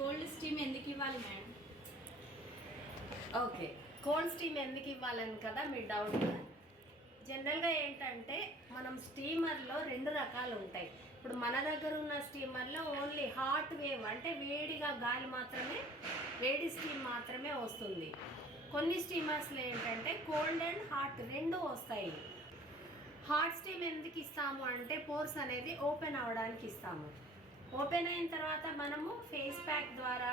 Cold steam ఎందుకు ఇవ్వాలి madam? Okay, cold steam ఎందుకు ఇవ్వాలని కదా మీ డౌట్. జనరల్గా ఏంటంటే మనం స్టీమర్లో 2 రకాలు ఉంటాయి. ఇప్పుడు మన దగ్గర ఉన్న స్టీమర్లో ఓన్లీ హాట్ వేవ్ అంటే వేడిగా గాలి మాత్రమే, వేడి స్టీమ్ మాత్రమే వస్తుంది. కొన్ని స్టీమర్స్లో ఏంటంటే కోల్డ్ అండ్ హాట్ 2 వస్తాయి. హాట్ స్టీమ్ ఎందుకు ఇస్తాము అంటే పోర్స్ అనేది ఓపెన్ అవ్వడానికి ఇస్తాము. ఓపెన్ అయిన తర్వాత మనము ఫేస్ ప్యాక్ ద్వారా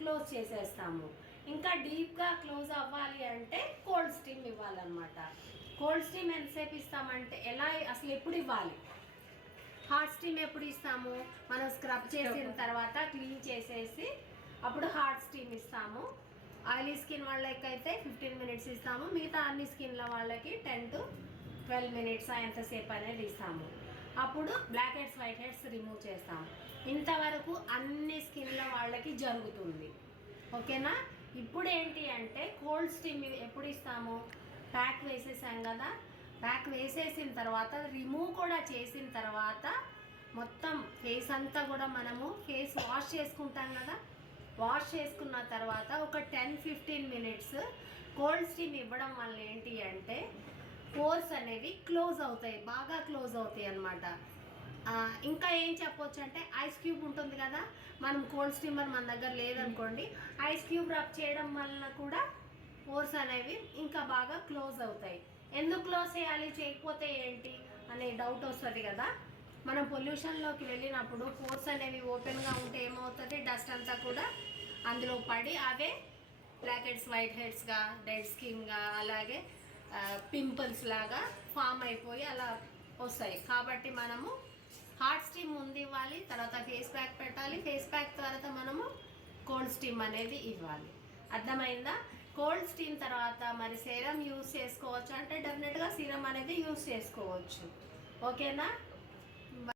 క్లోజ్ చేసేస్తాము. ఇంకా డీప్గా క్లోజ్ అవ్వాలి అంటే కోల్డ్ స్టీమ్ ఇవ్వాలన్నమాట. కోల్డ్ స్టీమ్ ఎంతసేపు ఇస్తామంటే అసలు ఎప్పుడు ఇవ్వాలి? హాట్ స్టీమ్ ఎప్పుడు ఇస్తాము? మనం స్క్రబ్ చేసిన తర్వాత క్లీన్ చేసేసి అప్పుడు హాట్ స్టీమ్ ఇస్తాము. ఆయిలీ స్కిన్ వాళ్ళకైతే 15 మినిట్స్ ఇస్తాము. మిగతా అన్ని స్కిన్ల వాళ్ళకి 10 to 12 మినిట్స్ ఎంతసేపు అనేది ఇస్తాము. అప్పుడు blackheads whiteheads remove చేస్తాము. ఇంతవరకు అన్ని స్కిన్ల వాళ్ళకి జరుగుతుంది. ఓకేనా? ఇప్పుడు ఏంటి అంటే కోల్డ్ స్టీమ్ ఎప్పుడు ఇస్తాము? ప్యాక్ వేసేసాం కదా, ప్యాక్ వేసేసిన తర్వాత రిమూవ్ కూడా చేసిన తర్వాత మొత్తం ఫేస్ అంతా కూడా మనము ఫేస్ వాష్ చేసుకుంటాం కదా, వాష్ చేసుకున్న తర్వాత ఒక 10-15 మినిట్స్ కోల్డ్ స్టీమ్ ఇవ్వడం వల్ల ఏంటి అంటే పోర్స్ అనేవి క్లోజ్ అవుతాయి, బాగా క్లోజ్ అవుతాయి అన్నమాట. ఇంకా ఏం చెప్పొచ్చు అంటే ఐస్ క్యూబ్ ఉంటుంది కదా, మనం కోల్డ్ స్టీమర్ మన దగ్గర లేదనుకోండి, ఐస్ క్యూబ్ రబ్ చేయడం వలన కూడా పోర్స్ అనేవి ఇంకా బాగా క్లోజ్ అవుతాయి. ఎందుకు క్లోజ్ చేయాలి, చేయకపోతే ఏంటి అనే డౌట్ వస్తుంది కదా. మనం పొల్యూషన్లోకి వెళ్ళినప్పుడు పోర్స్ అనేవి ఓపెన్గా ఉంటే ఏమవుతుంది, డస్ట్ అంతా కూడా అందులో పడి అవే బ్లాక్ హెడ్స్ వైట్ హెడ్స్గా, డెడ్ స్కిన్గా, అలాగే పింపుల్స్ లాగా ఫామ్ అయిపోయి అలా వస్తాయి. కాబట్టి మనము హాట్ స్టీమ్ ముందు ఇవ్వాలి, తర్వాత ఫేస్ ప్యాక్ పెట్టాలి, ఫేస్ ప్యాక్ తర్వాత మనము కోల్డ్ స్టీమ్ అనేది ఇవ్వాలి. అర్థమైందా? కోల్డ్ స్టీమ్ తర్వాత మరి సీరం యూస్ చేసుకోవచ్చు అంటే డెఫినెట్గా సీరం అనేది యూస్ చేసుకోవచ్చు. ఓకేనా?